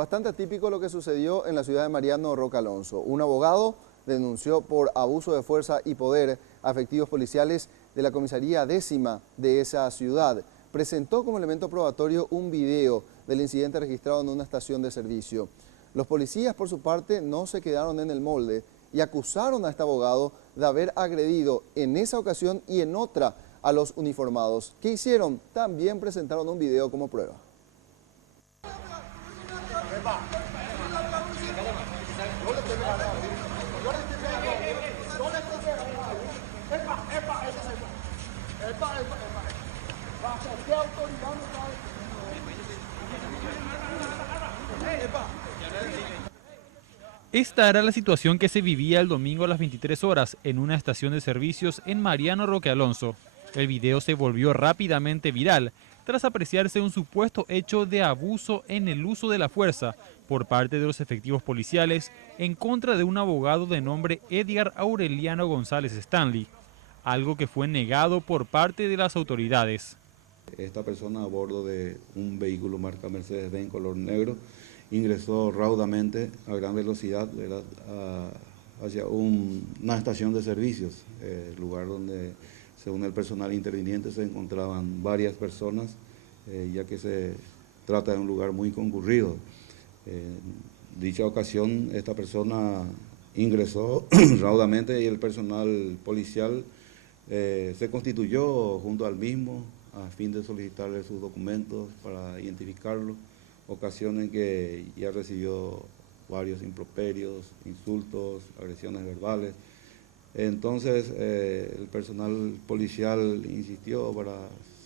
Bastante atípico lo que sucedió en la ciudad de Mariano Roque Alonso. Un abogado denunció por abuso de fuerza y poder a efectivos policiales de la comisaría 10ª de esa ciudad. Presentó como elemento probatorio un video del incidente registrado en una estación de servicio. Los policías, por su parte, no se quedaron en el molde y acusaron a este abogado de haber agredido en esa ocasión y en otra a los uniformados. ¿Qué hicieron? También presentaron un video como prueba. Esta era la situación que se vivía el domingo a las 23 horas en una estación de servicios en Mariano Roque Alonso. El video se volvió rápidamente viral tras apreciarse un supuesto hecho de abuso en el uso de la fuerza por parte de los efectivos policiales en contra de un abogado de nombre Edgar Aureliano González Stanley, algo que fue negado por parte de las autoridades. Esta persona a bordo de un vehículo marca Mercedes-Benz color negro ingresó raudamente a gran velocidad hacia una estación de servicios, lugar donde, según el personal interviniente, se encontraban varias personas, ya que se trata de un lugar muy concurrido. En dicha ocasión, esta persona ingresó raudamente y el personal policial se constituyó junto al mismo a fin de solicitarle sus documentos para identificarlo, ocasión en que ya recibió varios improperios, insultos, agresiones verbales. Entonces el personal policial insistió para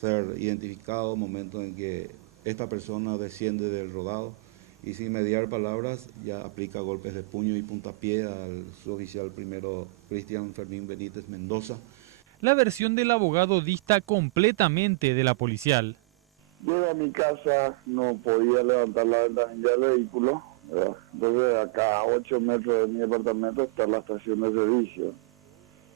ser identificado, momento en que esta persona desciende del rodado y sin mediar palabras ya aplica golpes de puño y puntapié al suboficial primero Cristian Fermín Benítez Mendoza. La versión del abogado dista completamente de la policial. Llego a mi casa, no podía levantar la ventanilla del vehículo, ¿verdad? Entonces acá a 8 metros de mi departamento está la estación de servicio.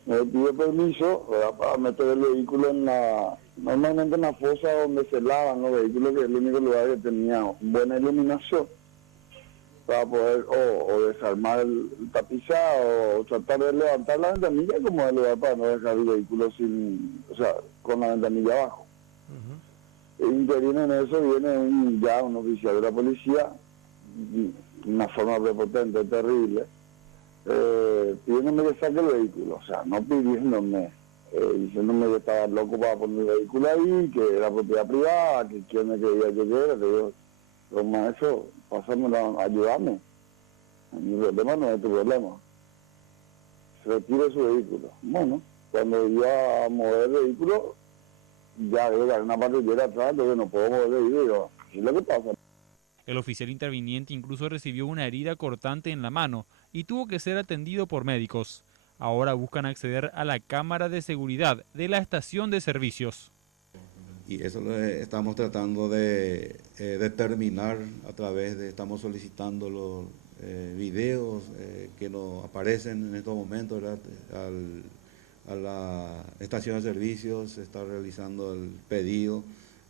Me pido permiso, ¿verdad?, para meter el vehículo normalmente en la fosa donde se lavan los vehículos, que es el único lugar que tenía buena iluminación, para poder o desarmar el tapizado o tratar de levantar la ventanilla como el lugar para no dejar el vehículo con la ventanilla abajo. Interviene en eso, viene un oficial de la policía, una forma prepotente, terrible, pidiéndome que saque el vehículo, o sea, no pidiéndome, diciéndome que estaba loco para poner el vehículo ahí, que era propiedad privada, que quién me quería que yo era, que yo, pero maestro, pásamelo, ayúdame, mi problema no es tu problema, retire su vehículo. Bueno, cuando iba a mover el vehículo, ya era una patrullera atrás, entonces no puedo mover el vehículo. ¿Qué es lo que pasa? El oficial interviniente incluso recibió una herida cortante en la mano y tuvo que ser atendido por médicos. Ahora buscan acceder a la cámara de seguridad de la estación de servicios. Y eso lo estamos tratando de determinar a través de, estamos solicitando los videos que nos aparecen en estos momentos, ¿verdad?, a la estación de servicios. Se está realizando el pedido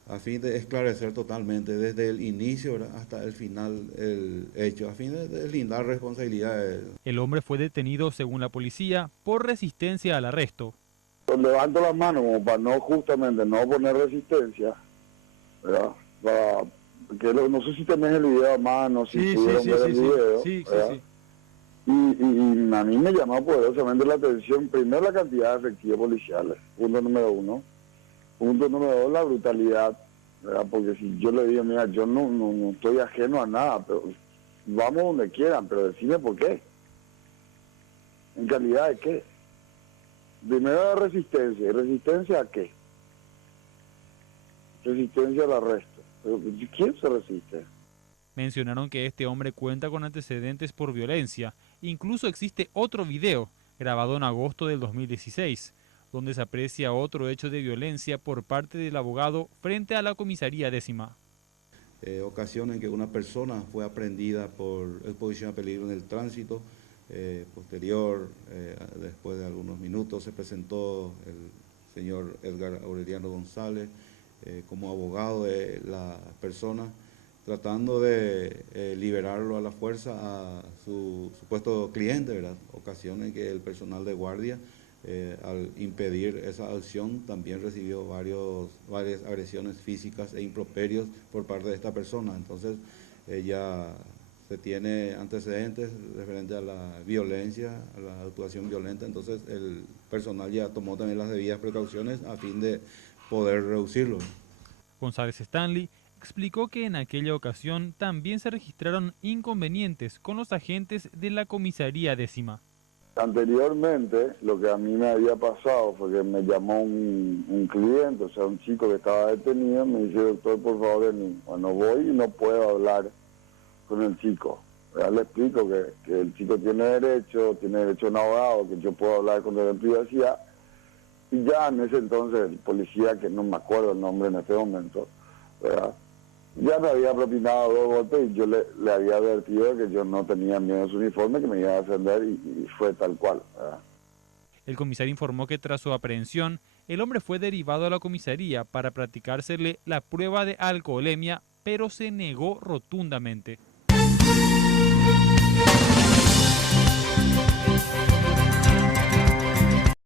a fin de esclarecer totalmente desde el inicio, ¿verdad?, hasta el final el hecho, a fin de deslindar responsabilidades. El hombre fue detenido, según la policía, por resistencia al arresto. Levanto las manos como para no poner resistencia, ¿verdad? Porque no sé si tenés el video a mano, si pudieron ver el video. Sí. Y a mí me llamó poderosamente la atención, primero, la cantidad de efectivos policiales, punto número uno. Punto número dos, la brutalidad, ¿verdad? Porque si yo le digo, mira, yo no estoy ajeno a nada, pero vamos donde quieran, pero decime por qué. ¿En calidad de qué? Primero la resistencia. ¿Y resistencia a qué? Resistencia al arresto. ¿Pero quién se resiste? Mencionaron que este hombre cuenta con antecedentes por violencia. Incluso existe otro video, grabado en agosto del 2016, donde se aprecia otro hecho de violencia por parte del abogado frente a la comisaría 10ª. Ocasión en que una persona fue aprehendida por exposición a peligro en el tránsito. Posterior, después de algunos minutos, se presentó el señor Edgar Aureliano González como abogado de la persona. tratando de liberarlo a la fuerza a su supuesto cliente, ¿verdad? Ocasiones que el personal de guardia, al impedir esa acción, también recibió varias agresiones físicas e improperios por parte de esta persona. Entonces, ya se tiene antecedentes referente a la violencia, a la actuación violenta, entonces el personal ya tomó también las debidas precauciones a fin de poder reducirlo. González Stanley explicó que en aquella ocasión también se registraron inconvenientes con los agentes de la comisaría 10ª. Anteriormente, lo que a mí me había pasado fue que me llamó un cliente, o sea, un chico que estaba detenido, me dice, doctor, por favor, bueno, voy y no puedo hablar con el chico. Ya le explico que el chico tiene derecho a un abogado, que yo puedo hablar con él en privacidad. Y ya en ese entonces el policía, que no me acuerdo el nombre en este momento, ¿verdad?, ya me había propinado 2 golpes y yo le había advertido que yo no tenía miedo a su uniforme, que me iba a defender y fue tal cual, ¿verdad? El comisario informó que tras su aprehensión, el hombre fue derivado a la comisaría para practicársele la prueba de alcoholemia, pero se negó rotundamente.